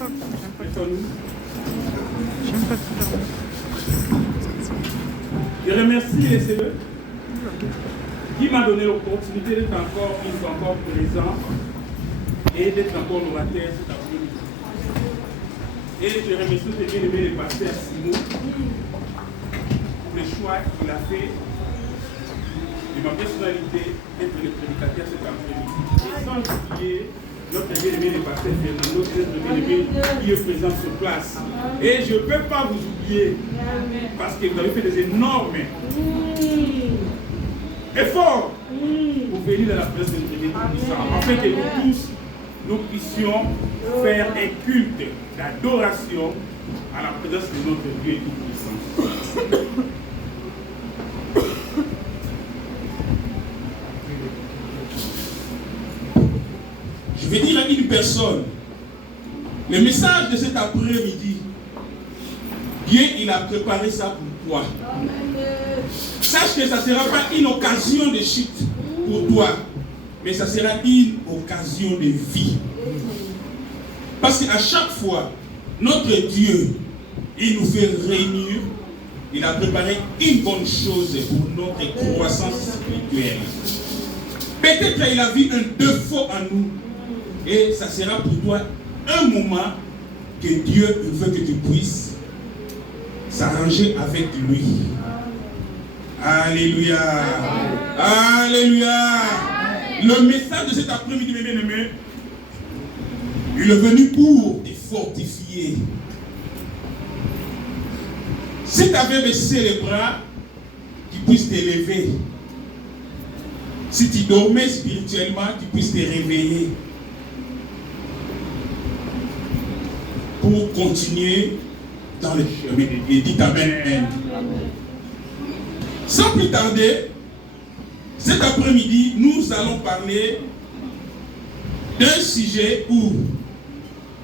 Je remercie les CE qui m'a donné l'opportunité d'être encore une fois encore présent et d'être encore orateur cet après-midi. Et je remercie le bien-aimé le pasteur Simon pour le choix qu'il a fait de ma personnalité d'être le prédicateur cet après-midi. Et sans oublier notre bien-aimé le pasteur Fernando, notre bien-aimé qui est présent sur place. Et je ne peux pas vous oublier parce que vous avez fait des énormes efforts pour venir dans la présence de Dieu Tout-Puissant, afin que nous tous, nous puissions faire un culte d'adoration à la présence de notre Dieu Tout-Puissant. Je vais dire à une personne, le message de cet après-midi, Dieu il a préparé ça pour toi. Sache que ça ne sera pas une occasion de chute pour toi, mais ça sera une occasion de vie. Parce qu'à chaque fois, notre Dieu, il nous fait réunir, il a préparé une bonne chose pour notre croissance spirituelle. Peut-être qu'il a vu un défaut en nous, et ça sera pour toi un moment que Dieu veut que tu puisses s'arranger avec lui. Alléluia. Alléluia. Le message de cet après-midi, mes bien-aimés, il est venu pour te fortifier. Si tu avais baissé les bras, tu puisses te lever. Si tu dormais spirituellement, tu puisses te réveiller. Pour continuer dans le chemin de Dieu. Dites Amen. Sans plus tarder, cet après-midi, nous allons parler d'un sujet ou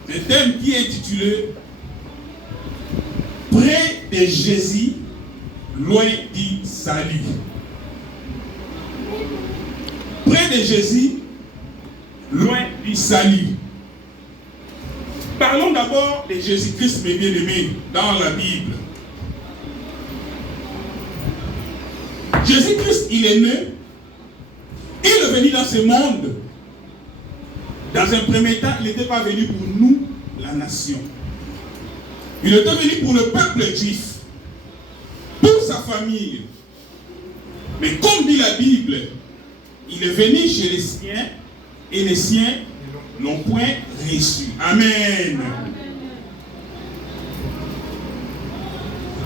un thème qui est intitulé Près de Jésus, loin du salut. Près de Jésus, loin du salut. Parlons d'abord de Jésus-Christ, mes bien-aimés, dans la Bible. Jésus-Christ, il est né, il est venu dans ce monde. Dans un premier temps, il n'était pas venu pour nous, la nation. Il était venu pour le peuple juif, pour sa famille. Mais comme dit la Bible, il est venu chez les siens, et les siens n'ont point reçu. Amen.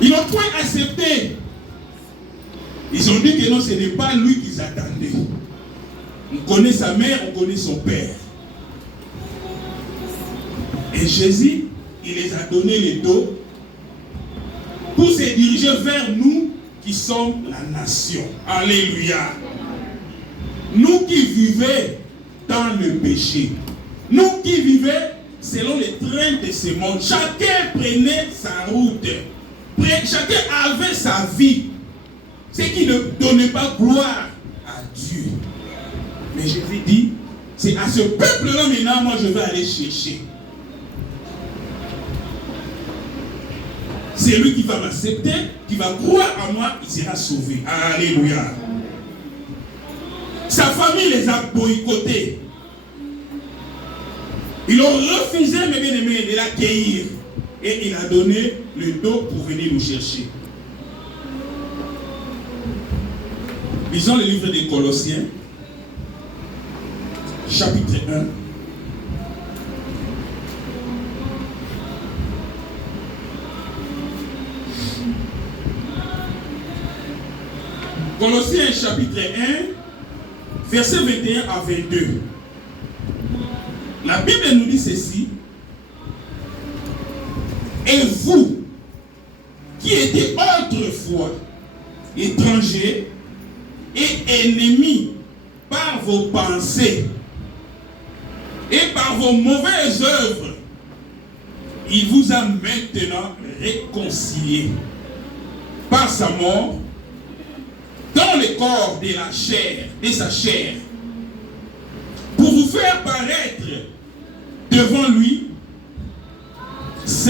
Ils n'ont point accepté. Ils ont dit que non, ce n'est pas lui qu'ils attendaient. On connaît sa mère, on connaît son père. Et Jésus, il les a donné les dos pour se diriger vers nous qui sommes la nation. Alléluia. Nous qui vivons dans le péché. Nous qui vivions selon les trains de ce monde. Chacun prenait sa route. Chacun avait sa vie. Ce qui ne donnait pas gloire à Dieu. Mais Jésus dit, c'est à ce peuple-là maintenant, moi je vais aller chercher. C'est lui qui va m'accepter, qui va croire en moi, il sera sauvé. Alléluia. Sa famille les a boycottés. Ils ont refusé, mes bien-aimés, de l'accueillir. Et il a donné le dos pour venir nous chercher. Lisons le livre des Colossiens, chapitre 1. Colossiens, chapitre 1, verset 21 à 22. La Bible nous dit ceci. Et vous, qui étiez autrefois étrangers et ennemis par vos pensées et par vos mauvaises œuvres, il vous a maintenant réconciliés par sa mort dans le corps de la chair, de sa chair, pour vous faire paraître devant lui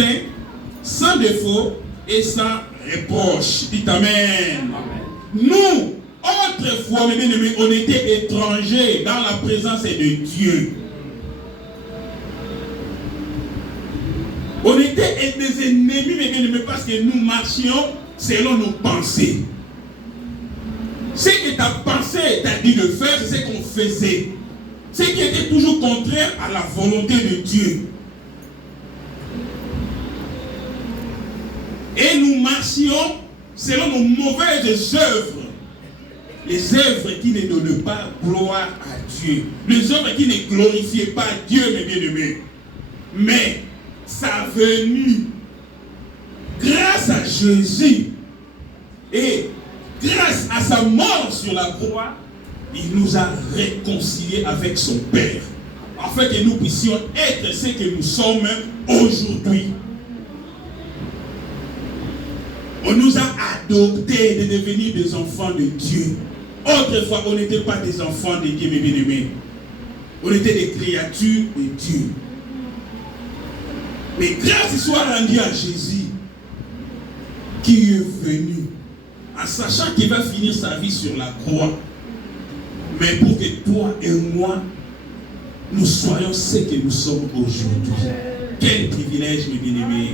saint, sans défaut et sans reproche. Dites Amen. Nous, autrefois, mes bien-aimés, on était étrangers dans la présence de Dieu. On était des ennemis, mes bien-aimés, parce que nous marchions selon nos pensées. Ce que ta pensée t'a dit de faire, c'est ce qu'on faisait. Ce qui était toujours contraire à la volonté de Dieu. Et nous marchions selon nos mauvaises œuvres. Les œuvres qui ne donnent pas gloire à Dieu. Les œuvres qui ne glorifiaient pas Dieu, mes bien-aimés. Mais sa venue, grâce à Jésus, et grâce à sa mort sur la croix, il nous a réconciliés avec son Père. Afin que nous puissions être ce que nous sommes aujourd'hui. On nous a adoptés de devenir des enfants de Dieu. Autrefois, on n'était pas des enfants de Dieu, mes bien-aimés. On était des créatures de Dieu. Mais grâce soit rendue à Jésus, qui est venu, en sachant qu'il va finir sa vie sur la croix. Mais pour que toi et moi, nous soyons ce que nous sommes aujourd'hui. Quel privilège, mes bien-aimés.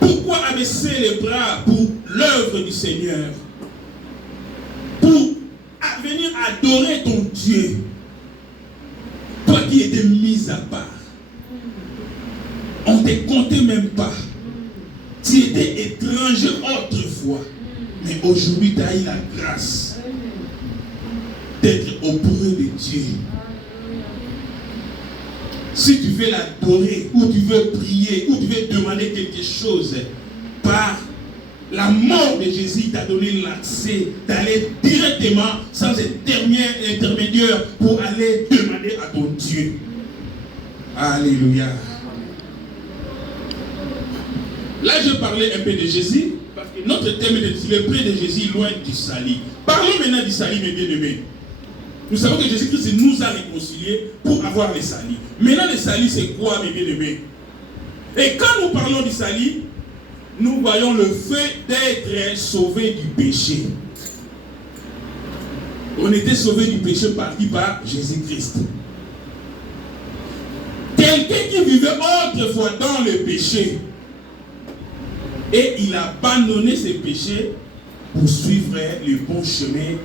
Pourquoi abaisser les bras pour l'œuvre du Seigneur? Pour venir adorer ton Dieu. Toi qui étais mis à part. On ne te comptait même pas. Tu étais étranger autrefois. Mais aujourd'hui, tu as eu la grâce d'être auprès de Dieu. Si tu veux l'adorer, ou tu veux prier, ou tu veux demander quelque chose, par la mort de Jésus, t'a donné l'accès d'aller directement, sans intermédiaire, pour aller demander à ton Dieu. Alléluia. Là, je parlais un peu de Jésus, parce que notre thème est le près de Jésus, loin du salut. Parlons maintenant du salut, mes bien-aimés. Nous savons que Jésus-Christ nous a réconciliés pour avoir le salut. Maintenant, le salut, c'est quoi, mes bien-aimés? Et quand nous parlons du salut, nous voyons le fait d'être sauvés du péché. On était sauvés du péché par qui? Par Jésus-Christ. Quelqu'un qui vivait autrefois dans le péché, et il a abandonné ses péchés pour suivre le bon chemin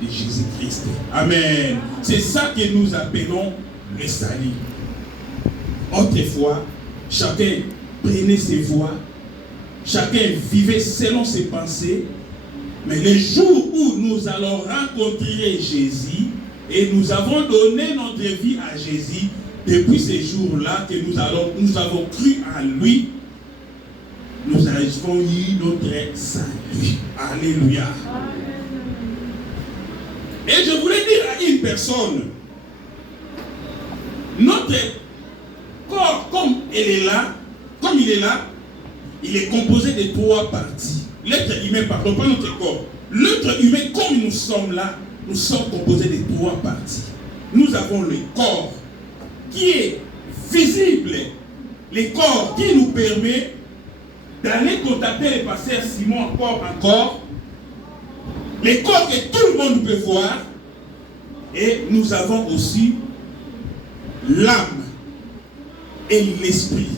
de Jésus-Christ. Amen. C'est ça que nous appelons le salut. Autrefois, chacun prenait ses voies, chacun vivait selon ses pensées, mais le jour où nous allons rencontrer Jésus et nous avons donné notre vie à Jésus, depuis ces jours-là que nous avons cru en lui, nous avons eu notre salut. Alléluia. Et je voulais dire à une personne, notre corps, comme il est là, il est composé de 3 parties. L'être humain, pardon, pas notre corps. L'être humain, comme nous sommes là, nous sommes composés de 3 parties. Nous avons le corps qui est visible, le corps qui nous permet d'aller contacter le pasteur Simon encore, le corps que tout le monde peut voir, et nous avons aussi l'âme et l'esprit.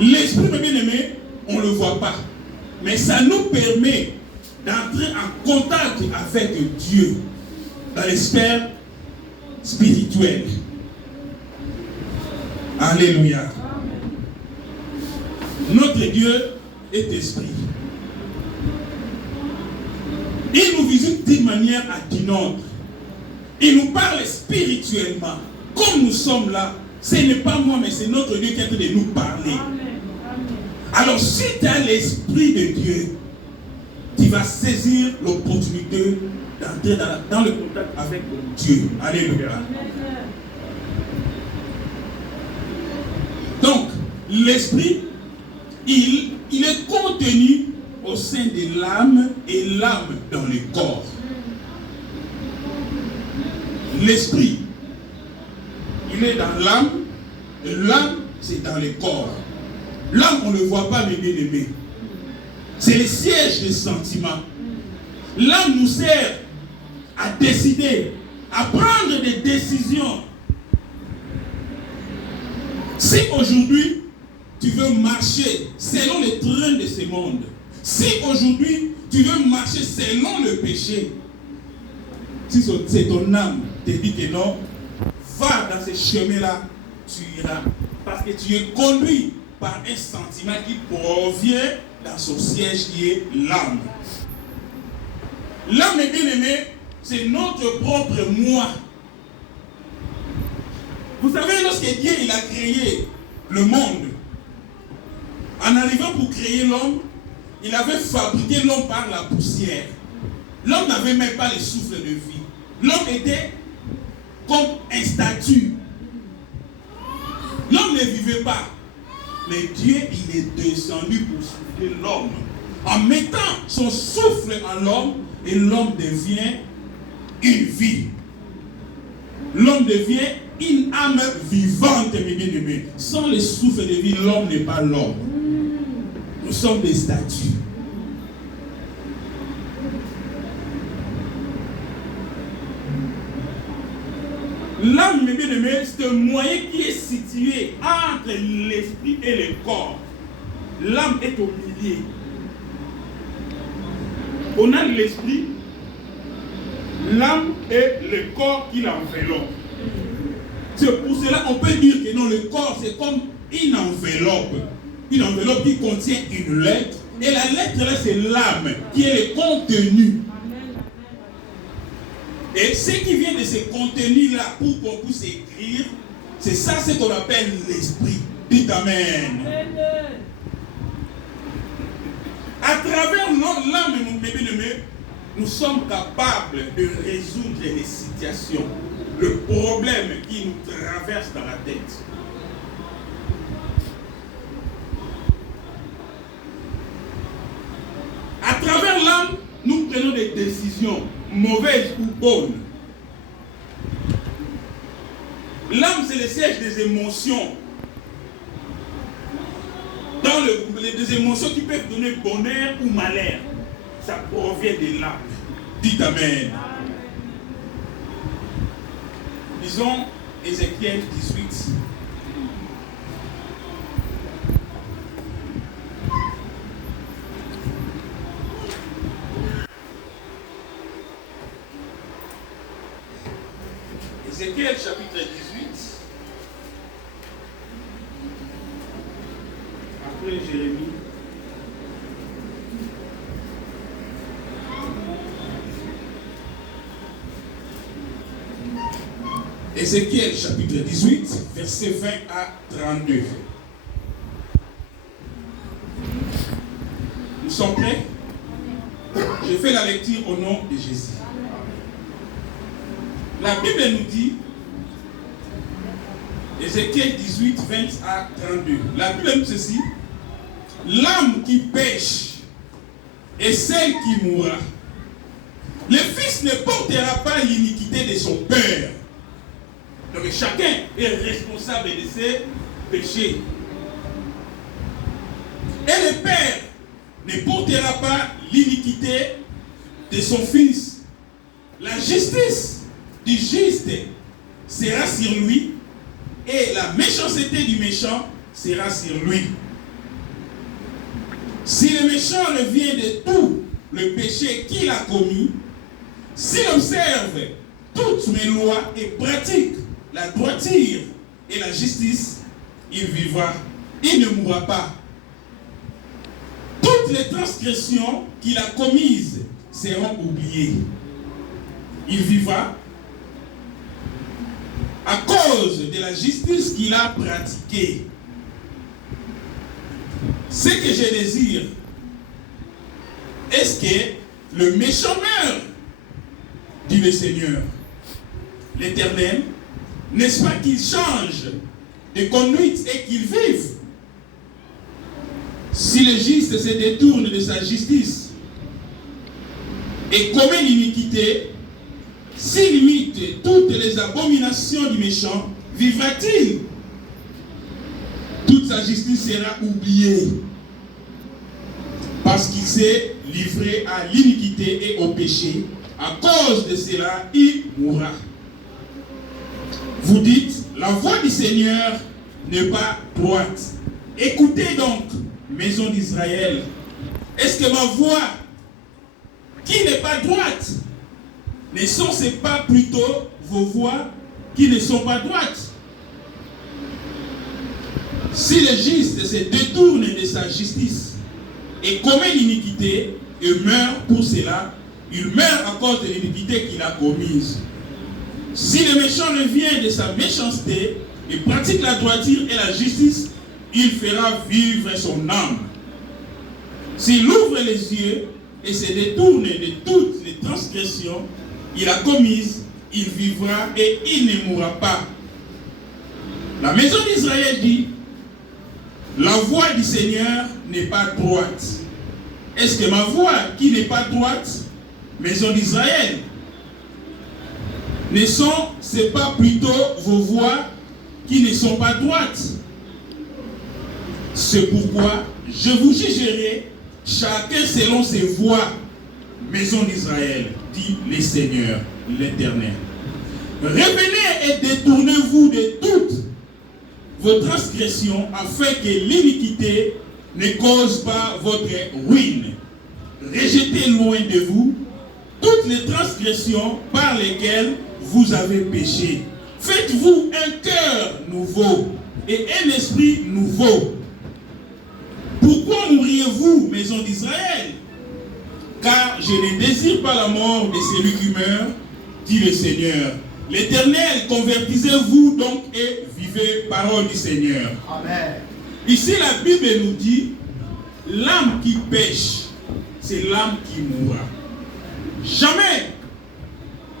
L'esprit, mes bien-aimés, on ne le voit pas, mais ça nous permet d'entrer en contact avec Dieu dans les sphères spirituelles. Alléluia. Notre Dieu est esprit. Il nous visite d'une manière à d'une autre. Il nous parle spirituellement. Comme nous sommes là, ce n'est pas moi, mais c'est notre Dieu qui est en train de nous parler. Alors, si tu as l'esprit de Dieu, tu vas saisir l'opportunité d'entrer dans le contact avec Dieu. Alléluia. Donc, l'esprit, il est contenu au sein de l'âme et l'âme dans le corps. L'esprit, il il est dans l'âme, et l'âme, c'est dans le corps. L'âme, on ne le voit pas, mes bien-aimés. C'est le siège des sentiments. L'âme nous sert à décider, à prendre des décisions. Si aujourd'hui, tu veux marcher selon les trains de ce monde, si aujourd'hui, tu veux marcher selon le péché, si c'est ton âme qui te dit que non, va dans ce chemin-là, tu iras. Parce que tu es conduit par un sentiment qui provient dans son siège qui est l'âme. L'âme, bien aimé, c'est notre propre moi. Vous savez, lorsque Dieu il a créé le monde, en arrivant pour créer l'homme, il avait fabriqué l'homme par la poussière. L'homme n'avait même pas le souffle de vie. L'homme était comme un statue. L'homme ne vivait pas. Mais Dieu, il est descendu pour souffler l'homme. En mettant son souffle en l'homme, et l'homme devient une vie. L'homme devient une âme vivante, mes bien-aimés. Sans le souffle de vie, l'homme n'est pas l'homme. Nous sommes des statues. L'âme, mes bien-aimés, c'est un moyen qui est situé entre l'esprit et le corps. L'âme est au milieu. On a l'esprit, l'âme et le corps qui l'enveloppe. C'est pour cela qu'on peut dire que non, le corps c'est comme une enveloppe. Une enveloppe qui contient une lettre. Et la lettre là c'est l'âme qui est le contenu. Et ce qui vient de ce contenu-là, pour qu'on puisse écrire, c'est ça ce qu'on appelle l'esprit. Dites Amen. À travers l'âme, mon bien-aimé, nous sommes capables de résoudre les situations, le problème qui nous traverse dans la tête. À travers l'âme, nous prenons des décisions, mauvaises ou bonnes. L'âme, c'est le siège des émotions. Des émotions qui peuvent donner bonheur ou malheur. Ça provient de l'âme. Dites Amen. Disons Ézéchiel 18. Ézéchiel chapitre 18. Après Jérémie. Ézéchiel chapitre 18, versets 20 à 32. Nous sommes prêts? Je fais la lecture au nom de Jésus. La Bible nous dit, Ézéchiel 18, 20 à 32. La Bible nous dit ceci: l'âme qui pêche est celle qui mourra. Le fils ne portera pas l'iniquité de son père. Donc chacun est responsable de ses péchés. Et le père ne portera pas l'iniquité de son fils. La justice du juste sera sur lui et la méchanceté du méchant sera sur lui. Si le méchant revient de tout le péché qu'il a commis, s'il observe toutes mes lois et pratique la droiture et la justice, il vivra, il ne mourra pas. Toutes les transgressions qu'il a commises seront oubliées. Il vivra à cause de la justice qu'il a pratiquée. Ce que je désire, est-ce que le méchant meurt, dit le Seigneur, l'Éternel? N'est-ce pas qu'il change de conduite et qu'il vive? Si le juste se détourne de sa justice et commet l'iniquité, s'il imite toutes les abominations du méchant, vivra-t-il? Toute sa justice sera oubliée. Parce qu'il s'est livré à l'iniquité et au péché. À cause de cela, il mourra. Vous dites, la voix du Seigneur n'est pas droite. Écoutez donc, maison d'Israël. Est-ce que ma voix, qui n'est pas droite, ne sont-ce pas plutôt vos voix qui ne sont pas droites? Si le juste se détourne de sa justice et commet l'iniquité et meurt pour cela, il meurt à cause de l'iniquité qu'il a commise. Si le méchant revient de sa méchanceté et pratique la droiture et la justice, il fera vivre son âme. S'il ouvre les yeux et se détourne de toutes les transgressions qu'il a commises, il vivra et il ne mourra pas. La maison d'Israël dit, la voix du Seigneur n'est pas droite. Est-ce que ma voix qui n'est pas droite, maison d'Israël, ne sont-ce pas plutôt vos voix qui ne sont pas droites? C'est pourquoi je vous jugerai chacun selon ses voies, maison d'Israël, dit le Seigneur, l'Éternel. Revenez et détournez-vous de toutes vos transgressions afin que l'iniquité ne cause pas votre ruine. Rejetez loin de vous toutes les transgressions par lesquelles vous avez péché. Faites-vous un cœur nouveau et un esprit nouveau. Pourquoi mourriez-vous, maison d'Israël? Car je ne désire pas la mort de celui qui meurt, dit le Seigneur. L'Éternel, convertissez-vous donc et vivez, parole du Seigneur. Amen. Ici, la Bible nous dit, l'âme qui pêche, c'est l'âme qui mourra. Jamais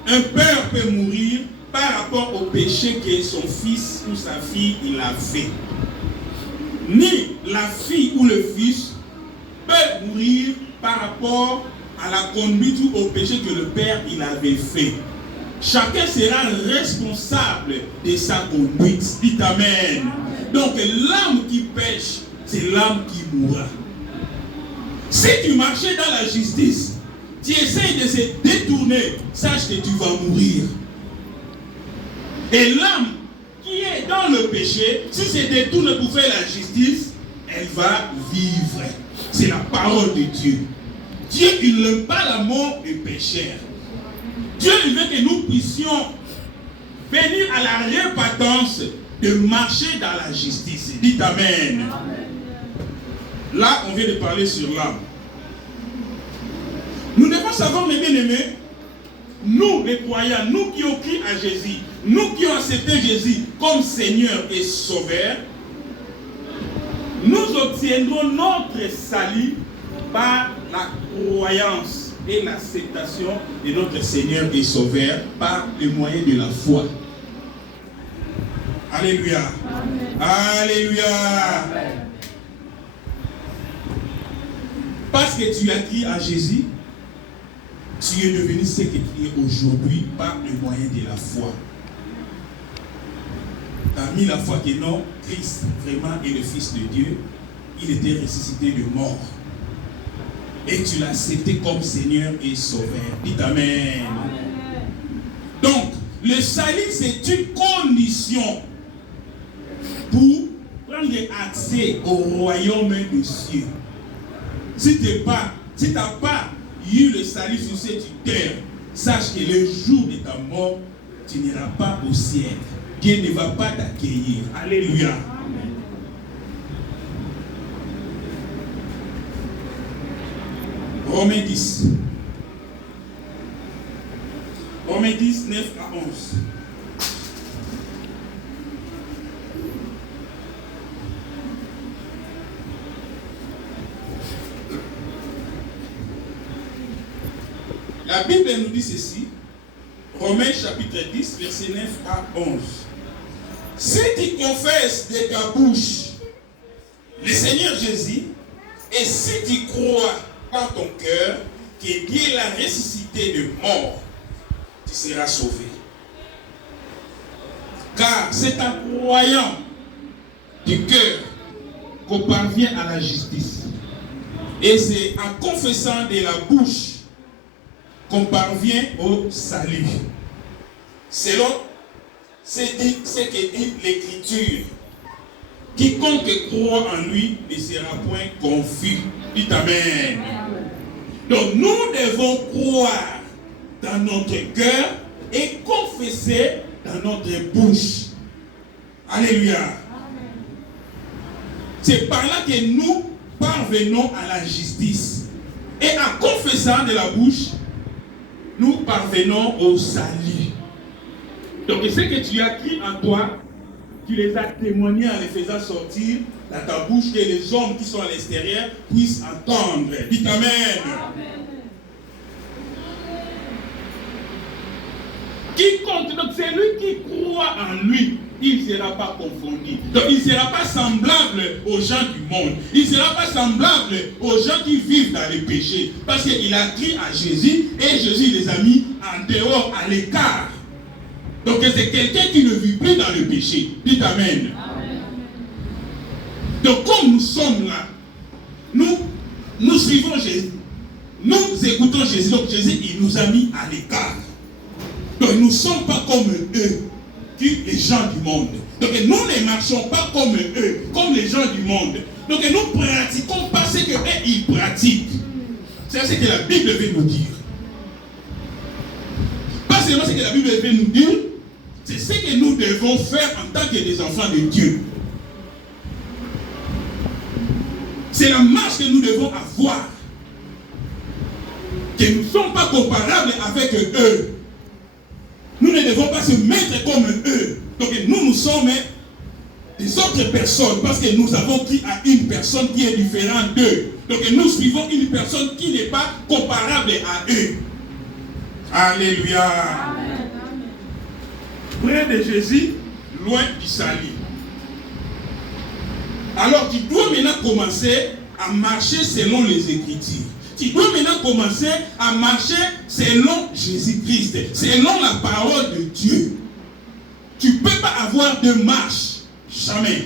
un père peut mourir par rapport au péché que son fils ou sa fille il a fait. Ni la fille ou le fils peut mourir par rapport à la conduite ou au péché que le père il avait fait. Chacun sera responsable de sa conduite. Dites Amen. Donc l'âme qui pêche, c'est l'âme qui mourra. Si tu marchais dans la justice, tu essaies de se détourner, sache que tu vas mourir. Et l'âme qui est dans le péché, si se détourne pour faire la justice, elle va vivre. C'est la parole de Dieu. Dieu, il n'aime pas la mort du pécheur. Dieu, il veut que nous puissions venir à la repentance de marcher dans la justice. Dites Amen. Là, on vient de parler sur l'âme. Nous devons savoir, mes bien-aimés, nous, les croyants, nous qui ont cru à Jésus, nous qui avons accepté Jésus comme Seigneur et Sauveur, nous obtiendrons notre salut par la croyance et l'acceptation de notre Seigneur et Sauveur par le moyen de la foi. Alléluia. Amen. Alléluia. Amen. Parce que tu as cru à Jésus, tu es devenu ce que tu es aujourd'hui par le moyen de la foi. Tu as mis la foi que non, Christ vraiment est le Fils de Dieu. Il était ressuscité de mort. Et tu l'as accepté comme Seigneur et Sauveur. Dites Amen. Amen. Donc, le salut, c'est une condition pour prendre accès au royaume des cieux. Si tu n'as pas eu le salut sur cette terre, sache que le jour de ta mort, tu n'iras pas au ciel. Dieu ne va pas t'accueillir. Alléluia. Amen. Romains 10. Romains 10, 9 à 11. La Bible nous dit ceci, Romains chapitre 10, verset 9 à 11. Si tu confesses de ta bouche le Seigneur Jésus, et si tu crois par ton cœur que Dieu l'a ressuscité de mort, tu seras sauvé. Car c'est en croyant du cœur qu'on parvient à la justice. Et c'est en confessant de la bouche qu'on parvient au salut. Selon ce que dit l'Écriture, quiconque croit en lui ne sera point confus. Dites Amen. Donc nous devons croire dans notre cœur et confesser dans notre bouche. Alléluia. C'est par là que nous parvenons à la justice. Et en confessant de la bouche, nous parvenons au salut. Donc ce que tu as écrit en toi, tu les as témoignés en les faisant sortir dans ta bouche, que les hommes qui sont à l'extérieur puissent entendre. Dites Amen. Amen. Quiconque, donc c'est lui qui croit en lui, il ne sera pas confondu. Donc il ne sera pas semblable aux gens du monde. Il ne sera pas semblable aux gens qui vivent dans les péchés. Parce qu'il a cru à Jésus et Jésus les a mis en dehors, à l'écart. Donc c'est quelqu'un qui ne vit plus dans le péché. Dites Amen. Amen. Donc comme nous sommes là, nous suivons Jésus. Nous écoutons Jésus. Donc Jésus, il nous a mis à l'écart. Donc nous ne sommes pas comme eux, les gens du monde. Donc nous ne marchons pas comme eux, comme les gens du monde. Donc nous pratiquons pas ce qu'eux ils pratiquent. C'est ce que la Bible veut nous dire. Pas seulement ce que la Bible veut nous dire, c'est ce que nous devons faire en tant que des enfants de Dieu. C'est la marche que nous devons avoir. Que nous ne sommes pas comparables avec eux. Nous ne devons pas se mettre comme eux. Donc nous sommes des autres personnes parce que nous avons pris à une personne qui est différente d'eux. Donc nous suivons une personne qui n'est pas comparable à eux. Alléluia. Amen. Près de Jésus, loin du salut. Alors tu dois maintenant commencer à marcher selon les Écritures. Tu dois maintenant commencer à marcher selon Jésus-Christ, selon la parole de Dieu. Tu ne peux pas avoir deux marches, jamais.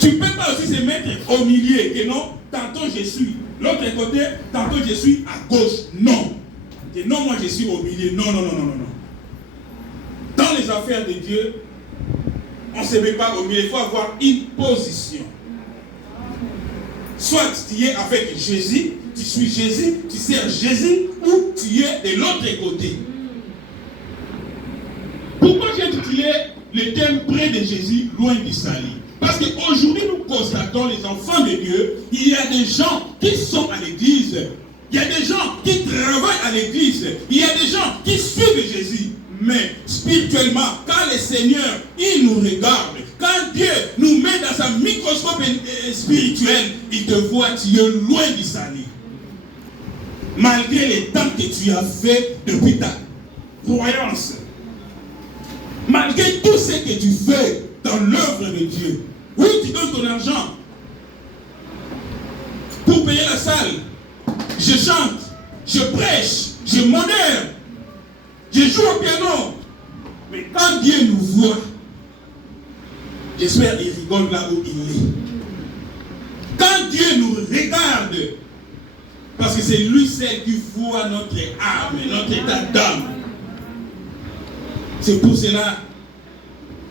Tu ne peux pas aussi se mettre au milieu, que non, tantôt je suis l'autre côté, tantôt je suis à gauche. Non. Que non, moi je suis au milieu. Non. Dans les affaires de Dieu, on ne se met pas au milieu, il faut avoir une position. Soit tu es avec Jésus, tu suis Jésus, tu sers Jésus, ou tu es de l'autre côté. Pourquoi j'ai intitulé le thème près de Jésus, loin du salut? Parce qu'aujourd'hui, nous constatons, les enfants de Dieu, il y a des gens qui sont à l'église, il y a des gens qui travaillent à l'église, il y a des gens qui suivent Jésus. Mais spirituellement, quand le Seigneur, il nous regarde, quand Dieu nous met dans un microscope spirituel, il te voit, tu es loin du salut. Malgré les temps que tu as fait depuis ta croyance, malgré tout ce que tu fais dans l'œuvre de Dieu, oui, tu donnes ton argent pour payer la salle, je chante, je prêche, je modère, je joue au piano. Mais quand Dieu nous voit, j'espère qu'il rigole là où il est. Quand Dieu nous regarde, parce que c'est lui seul qui voit notre âme, notre état d'âme. C'est pour cela,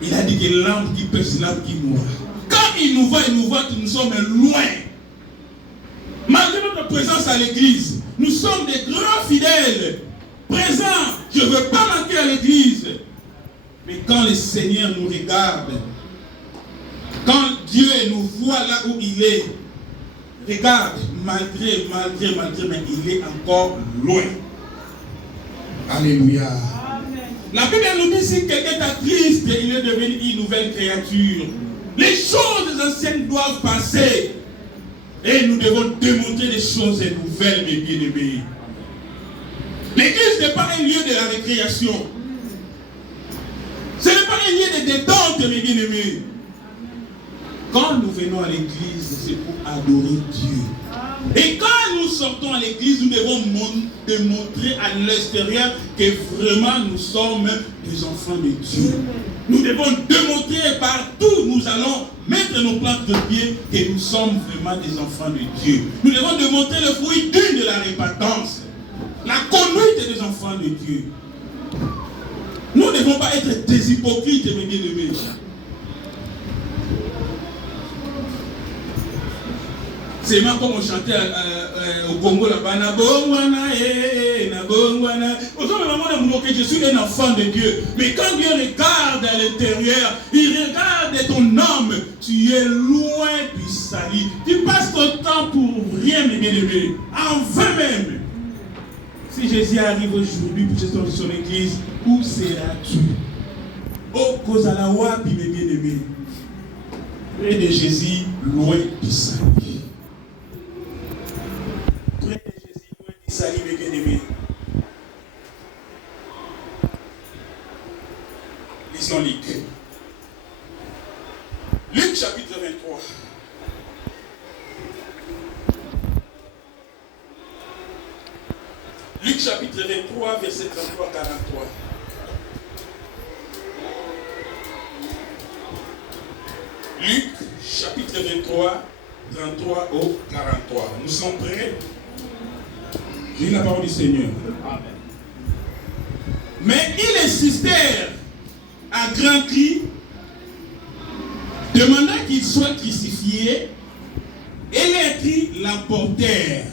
il a dit que l'âme qui pêche, c'est l'âme qui mourra. Quand il nous voit que nous sommes loin. Malgré notre présence à l'église, nous sommes des grands fidèles. Présents, je ne veux pas manquer à l'église. Mais quand le Seigneur nous regarde, quand Dieu nous voit là où il est, regarde, malgré, mais il est encore loin. Alléluia. Amen. La Bible nous dit si quelqu'un est triste, il est devenu une nouvelle créature. Les choses anciennes doivent passer. Et nous devons démontrer des choses nouvelles, mes bien-aimés. L'église n'est pas un lieu de la récréation. Ce n'est pas un lieu de détente, mes bien-aimés. Quand nous venons à l'église, c'est pour adorer Dieu. Et quand nous sortons à l'église, nous devons démontrer à l'extérieur que vraiment nous sommes des enfants de Dieu. Nous devons démontrer partout où nous allons mettre nos plantes de pied que nous sommes vraiment des enfants de Dieu. Nous devons démontrer le fruit digne de la repentance, la conduite des enfants de Dieu. Nous ne devons pas être des hypocrites, mes bien-aimés. C'est même comme on chantait au Congo là-bas. Je suis un enfant de Dieu. Mais quand Dieu regarde à l'intérieur, il regarde ton âme. Tu es loin du salut. Tu passes ton temps pour rien, mes bien-aimés. En vain même. Si Jésus arrive aujourd'hui pour son église, où seras-tu? Oh, cause à la wapi, mes bien-aimés. Près de Jésus, loin du salut. Salut mes bien-aimés. Lisons Luc. Luc chapitre 23. Luc chapitre 23, verset 33-43. Luc chapitre 23, 33 au 43. Nous sommes prêts? J'ai la parole du Seigneur. Amen. Mais ils insistèrent à grands cris, demandant qu'il soit crucifié, et les cris l'emportèrent.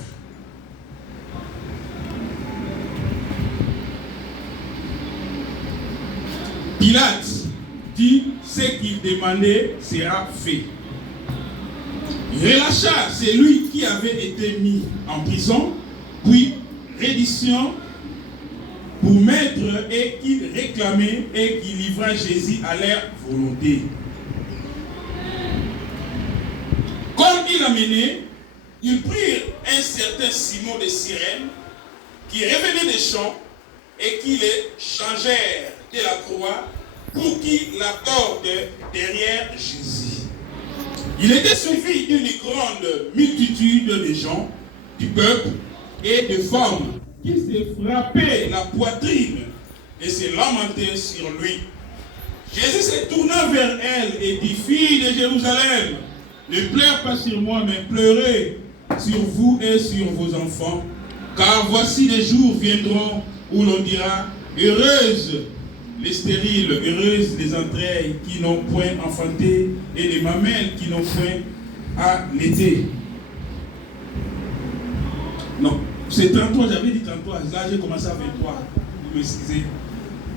Pilate dit: ce qu'il demandait sera fait. Il relâcha celui qui avait été mis en prison, puis reddition pour mettre et qu'il réclamait et qu'il livra Jésus à leur volonté. Comme il l'amenait, ils prirent un certain Simon de Cyrène qui revenait des champs et qui les changèrent de la croix pour qu'il la porte derrière Jésus. Il était suivi d'une grande multitude de gens, du peuple et de femmes qui se frappaient la poitrine et se lamentaient sur lui. Jésus se tourna vers elle et dit: Fille de Jérusalem, ne pleurez pas sur moi, mais pleurez sur vous et sur vos enfants. Car voici les jours viendront où l'on dira: heureuses les stériles, heureuses les entrailles qui n'ont point enfanté et les mamelles qui n'ont point allaité. Non, c'est 33, j'avais dit 33, là j'ai commencé à 23. Vous m'excusez.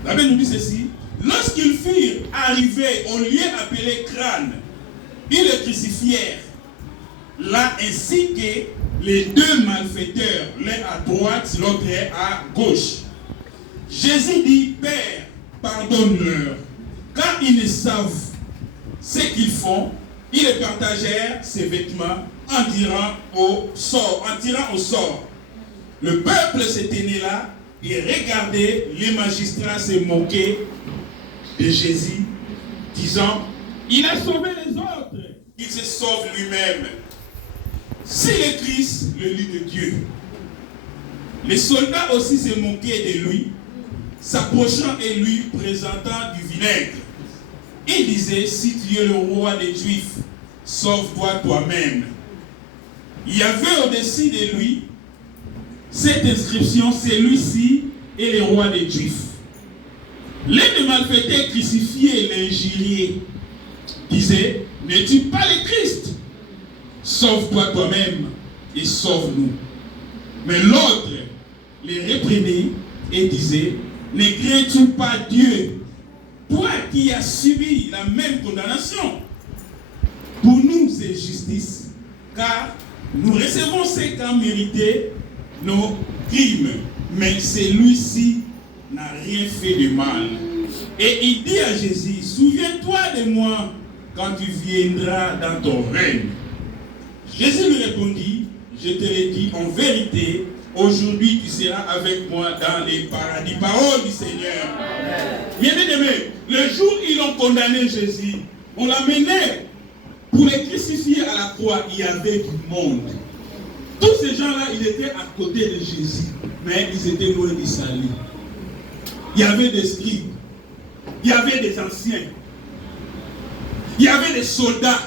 La Bible nous dit ceci: lorsqu'ils furent arrivés au lieu appelé Crâne, ils le crucifièrent là, ainsi que les deux malfaiteurs, l'un à droite, l'autre à gauche. Jésus dit: Père, pardonne-leur, car ils ne savent ce qu'ils font. Ils partagèrent ses vêtements en tirant au sort. Le peuple se tenait là et regardait les magistrats se moquer de Jésus, disant: il a sauvé les autres, il se sauve lui-même. Si le Christ, le lit de Dieu. Les soldats aussi se moquaient de lui, s'approchant et lui présentant du vinaigre. Il disait: si tu es le roi des Juifs, sauve-toi toi-même. Il y avait au-dessus de lui cette inscription: celui-ci est le roi des Juifs. L'un des malfaiteurs crucifiés et l'injurié disait: n'es-tu pas le Christ? Sauve-toi toi-même et sauve-nous. Mais l'autre les reprenait et disait: ne crains-tu pas Dieu, toi qui as subi la même condamnation? Pour nous c'est justice, car nous recevons ce qu'ont mérité nos crimes, mais celui-ci n'a rien fait de mal. Et il dit à Jésus: souviens-toi de moi quand tu viendras dans ton règne. Jésus lui répondit: je te l'ai dit en vérité, aujourd'hui tu seras avec moi dans les paradis. Parole du Seigneur. Bien aimé, le jour où ils ont condamné Jésus, on l'a mené Pour les crucifier à la croix, il y avait du monde. Tous ces gens-là, ils étaient à côté de Jésus, mais ils étaient loin du salut. Il y avait des scribes, il y avait des anciens, il y avait des soldats.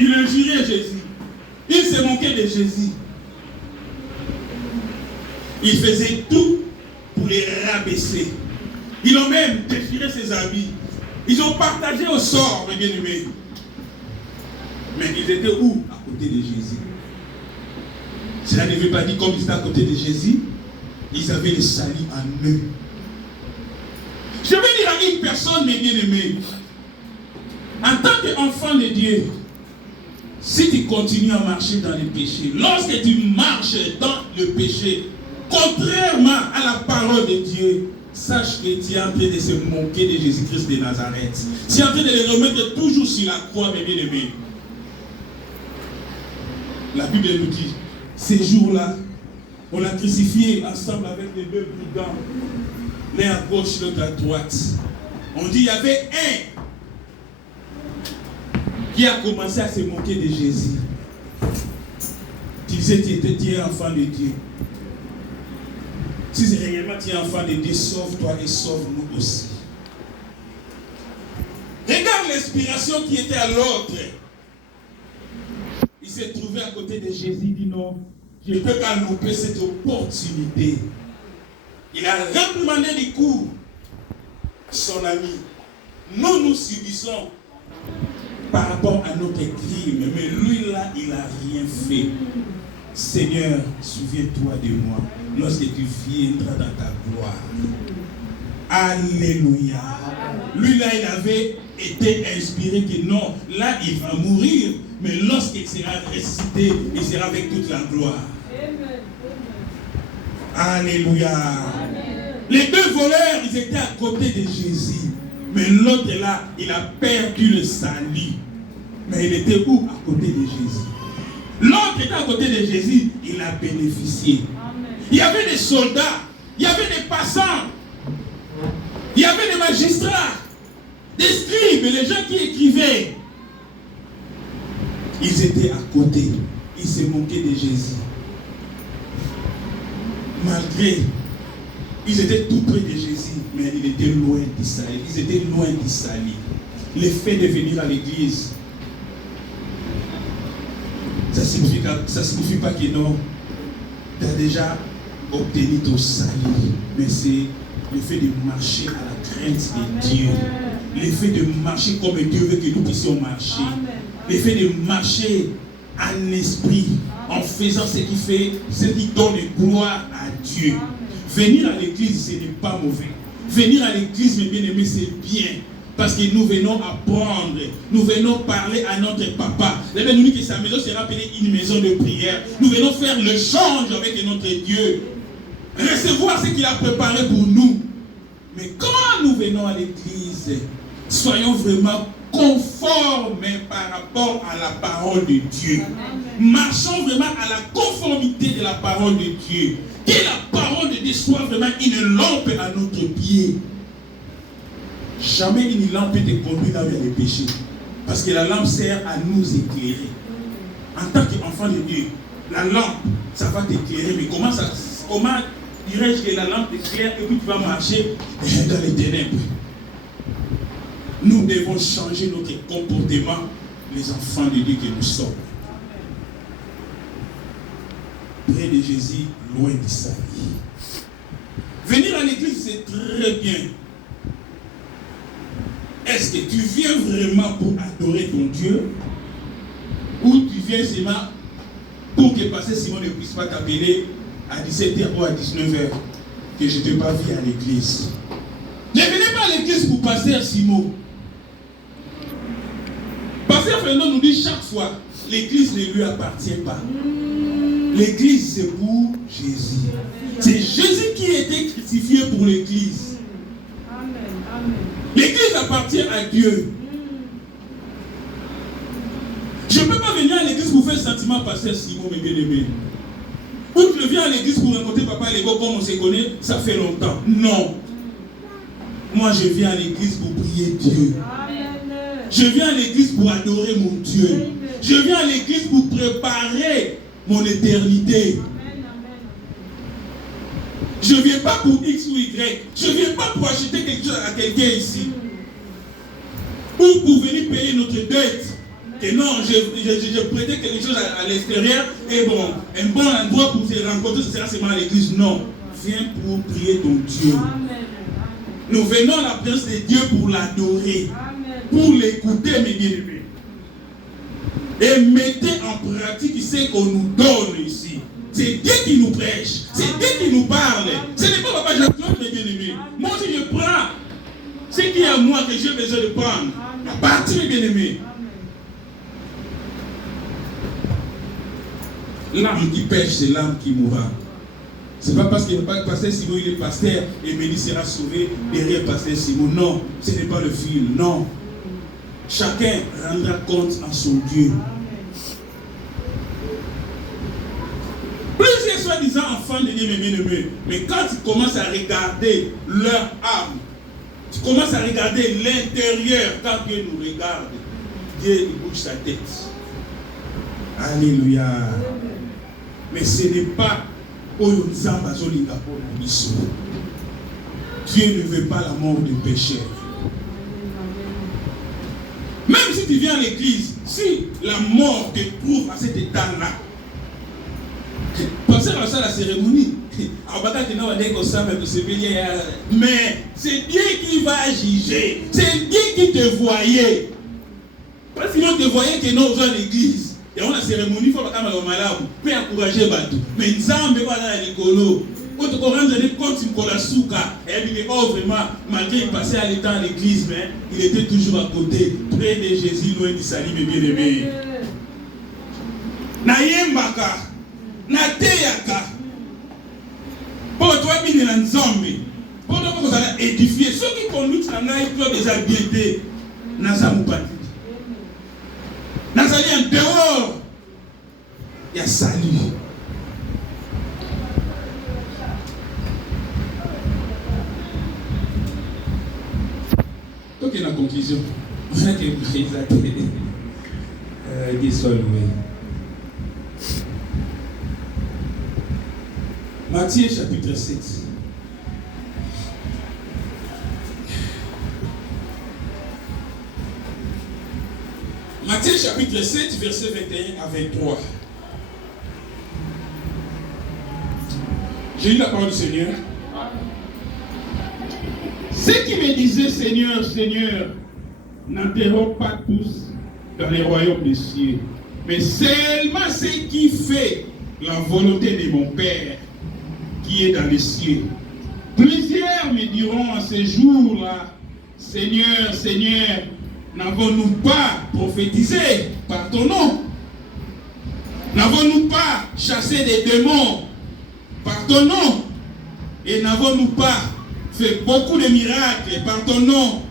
Ils injuriaient Jésus. Ils se moquaient de Jésus. Ils faisaient tout pour les rabaisser. Ils ont même déchiré ses habits. Ils ont partagé au sort, mes bien-aimés. Mais ils étaient où? À côté de Jésus. Cela ne veut pas dire comme ils étaient à côté de Jésus, ils avaient le salut en eux. Je vais dire à une personne, mes bien-aimés, en tant qu'enfant de Dieu, si tu continues à marcher dans le péché, lorsque tu marches dans le péché, contrairement à la parole de Dieu, sache que tu es en train de se moquer de Jésus-Christ de Nazareth. Tu es en train de le remettre toujours sur la croix, mes bien-aimés. La Bible nous dit, ces jours-là, on l'a crucifié ensemble avec les deux brigands, l'un à gauche, l'autre à droite. On dit, il y avait un qui a commencé à se moquer de Jésus. Tu disais, tu es enfant de Dieu. Si réellement tu es enfant de Dieu, sauve-toi et sauve-nous aussi. Regarde l'inspiration qui était à l'autre. Il s'est trouvé à côté de Jésus, il dit non, je ne peux pas louper cette opportunité. Il a réprimandé du coup son ami. Nous subissons par rapport à notre crime, mais lui là, il n'a rien fait. Seigneur, souviens-toi de moi lorsque tu viendras dans ta gloire. Alléluia. Lui là, il avait été inspiré que non, là, il va mourir, mais lorsqu'il sera ressuscité, il sera avec toute la gloire. Alléluia. Les deux voleurs, ils étaient à côté de Jésus. Mais l'autre là, il a perdu le salut. Mais il était où? À côté de Jésus. L'autre était à côté de Jésus, il a bénéficié. Amen. Il y avait des soldats, il y avait des passants, il y avait des magistrats, des scribes, les gens qui écrivaient. Ils étaient à côté, ils se moquaient de Jésus. Malgré, ils étaient tout près de Jésus, mais ils étaient loin du salut. Ils étaient loin du salut. Le fait de venir à l'église, ça ne signifie pas que non, tu as déjà obtenu ton salut, mais c'est le fait de marcher à la crainte de Dieu, le fait de marcher comme Dieu veut que nous puissions marcher, le fait de marcher en esprit, en faisant ce qui donne gloire à Dieu. Venir à l'église, ce n'est pas mauvais. Venir à l'église, mes bien-aimés, c'est bien. Parce que nous venons apprendre, nous venons parler à notre papa. La Bible nous dit que sa maison sera appelée une maison de prière. Nous venons faire le change avec notre Dieu. Recevoir ce qu'il a préparé pour nous. Mais quand nous venons à l'église, soyons vraiment conformes par rapport à la parole de Dieu. Marchons vraiment à la conformité de la parole de Dieu. Que la parole de Dieu soit vraiment une lampe à notre pied. Jamais une lampe te conduit là où il y a le péché. Parce que la lampe sert à nous éclairer. En tant qu'enfant de Dieu, la lampe, ça va t'éclairer. Mais comment dirais-je que la lampe t'éclaire et puis tu vas marcher dans les ténèbres? Nous devons changer notre comportement, les enfants de Dieu que nous sommes. Près de Jésus, loin de sa vie. Venir à l'église, c'est très bien. Est-ce que tu viens vraiment pour adorer ton Dieu? Ou tu viens seulement pour que Pasteur Simon ne puisse pas t'appeler à 17h ou à 19h que je ne t'ai pas vu à l'église? Ne venez pas à l'église pour Pasteur Simon. Pasteur Fernand nous dit chaque fois, l'église ne lui appartient pas. L'église c'est pour Jésus. C'est Jésus qui a été crucifié pour l'église. L'église appartient à Dieu. Je ne peux pas venir à l'église pour faire sentiment Pasteur Simon, mes bien-aimés. Ou je viens à l'église pour rencontrer Papa Lego comme on se connaît, ça fait longtemps. Non. Moi je viens à l'église pour prier Dieu. Je viens à l'église pour adorer mon Dieu. Je viens à l'église pour préparer mon éternité. Je ne viens pas pour X ou Y. Je ne viens pas pour acheter quelque chose à quelqu'un ici. Ou pour venir payer notre dette. Et non, je prêtais quelque chose à l'extérieur. Et bon, un bon endroit pour se rencontrer, ce sera seulement à l'église. Non. Viens pour prier ton Dieu. Nous venons à la présence de Dieu pour l'adorer. Pour l'écouter, mes bien-aimés. Et mettez en pratique ce qu'on nous donne ici. C'est Dieu qui nous prêche. C'est Dieu qui nous parle. Ce n'est pas Papa Jean-Claude, mes bien-aimés. Moi, si je prends ce qui est à moi que j'ai besoin de prendre, à partir, mes bien-aimés. L'âme qui pêche, c'est l'âme qui mourra. Ce n'est pas parce que pasteur Simon il est pasteur et Mélie sera sauvé derrière pasteur Simon. Non, ce n'est pas le fil. Non. Chacun rendra compte en son Dieu. Plusieurs soi-disant enfants de Dieu, mes bien-aimés, mais quand tu commences à regarder leur âme, tu commences à regarder l'intérieur, quand Dieu nous regarde, Dieu il bouge sa tête. Alléluia. Mais ce n'est pas Dieu ne veut pas la mort des pécheurs. Même si tu viens à l'église, si la mort te trouve à cet état-là, pensez à ça la cérémonie. Mais c'est Dieu qui va juger. C'est Dieu qui te voyait. Parce qu'ils te voyaient que nous sommes à l'église. Et on a la cérémonie, il faut que nous malades, peut encourager Batou. Mais nous sommes dans l'écolo. Quand on rend compte Nicolas Souka, et il dit, oh vraiment, malgré qu'il passait à l'état à l'église, mais il était toujours à côté, près de Jésus, loin du salut, mes bien-aimés. Nayembaka, Nateyaka, pour toi, il y a un zombie. Pour toi, vous allez édifier. Ceux qui conduisent la naïve, ils ont déjà bienté. Nazamoupati. Nazali en dehors. Il y a salut. Donc, il y a la conclusion. Voilà que Moïse a dit seul, oui. Matthieu chapitre 7. Matthieu chapitre 7, verset 21 à 23. J'ai eu la parole du Seigneur. Ceux qui me disaient Seigneur, Seigneur, n'entreront pas tous dans les royaumes des cieux, mais seulement ceux qui font la volonté de mon Père qui est dans les cieux. Plusieurs me diront à ce jour-là, Seigneur, Seigneur, n'avons-nous pas prophétisé par ton nom? N'avons-nous pas chassé des démons par ton nom? Et n'avons-nous pas fait beaucoup de miracles par ton nom?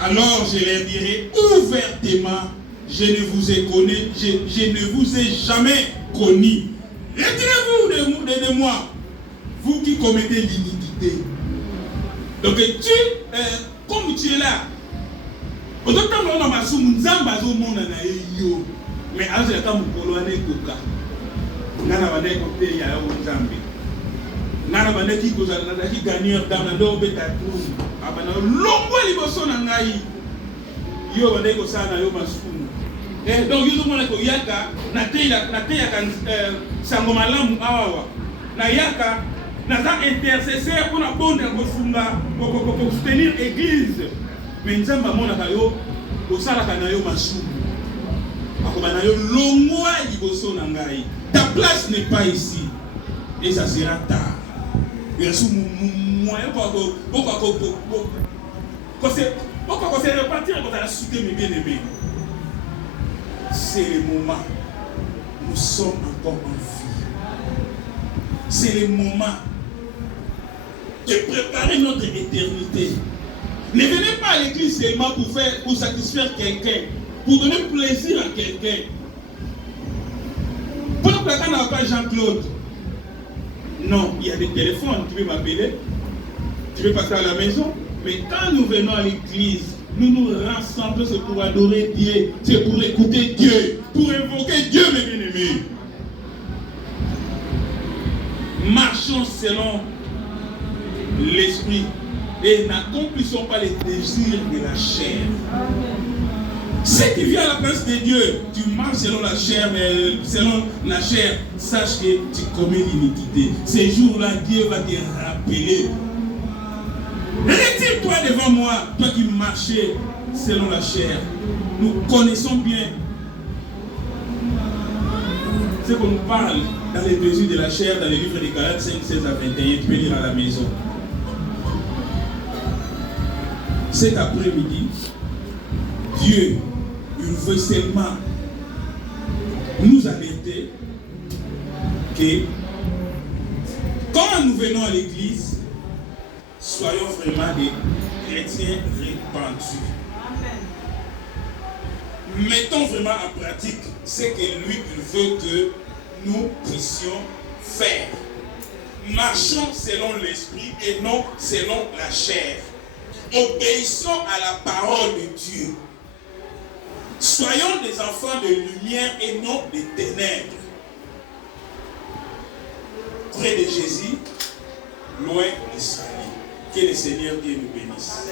Alors je leur dirai ouvertement, je ne vous ai connu, je ne vous ai jamais connu. Retirez-vous de moi, vous qui commettez l'iniquité. Donc comme tu es là, mais donc ils ont dit yaka na sango malamu awa na yaka na intercesseur pour la bonne pour soutenir l'église. Mais nous avons dit que ta place n'est pas ici. Et ça sera tard. C'est le moment. Nous sommes encore en vie. C'est le moment de préparer notre éternité. Ne venez pas à l'église seulement pour satisfaire quelqu'un, pour donner plaisir à quelqu'un. Pourquoi quelqu'un n'a pas Jean-Claude? Non, il y a des téléphones, tu peux m'appeler, tu peux passer à la maison. Mais quand nous venons à l'église, nous nous rassemblons, c'est pour adorer Dieu, c'est pour écouter Dieu, pour invoquer Dieu, mes bien-aimés. Marchons selon l'esprit et n'accomplissons pas les désirs de la chair. Si tu viens à la place de Dieu, tu marches selon la chair, mais selon la chair, sache que tu commets l'iniquité. Ces jours-là, Dieu va te rappeler. Retire-toi devant moi, toi qui marchais selon la chair. Nous connaissons bien ce qu'on nous parle dans les désirs de la chair, dans les livres des Galates 5, 16 à 21. Tu peux lire à la maison. Cet après-midi, Dieu, il veut seulement nous alerter que quand nous venons à l'église, soyons vraiment des chrétiens répandus. Mettons vraiment en pratique ce que lui il veut que nous puissions faire. Marchons selon l'esprit et non selon la chair. Obéissons à la parole de Dieu. Soyons des enfants de lumière et non des ténèbres. Près de Jésus, loin d'Israël. Que le Seigneur Dieu nous bénisse.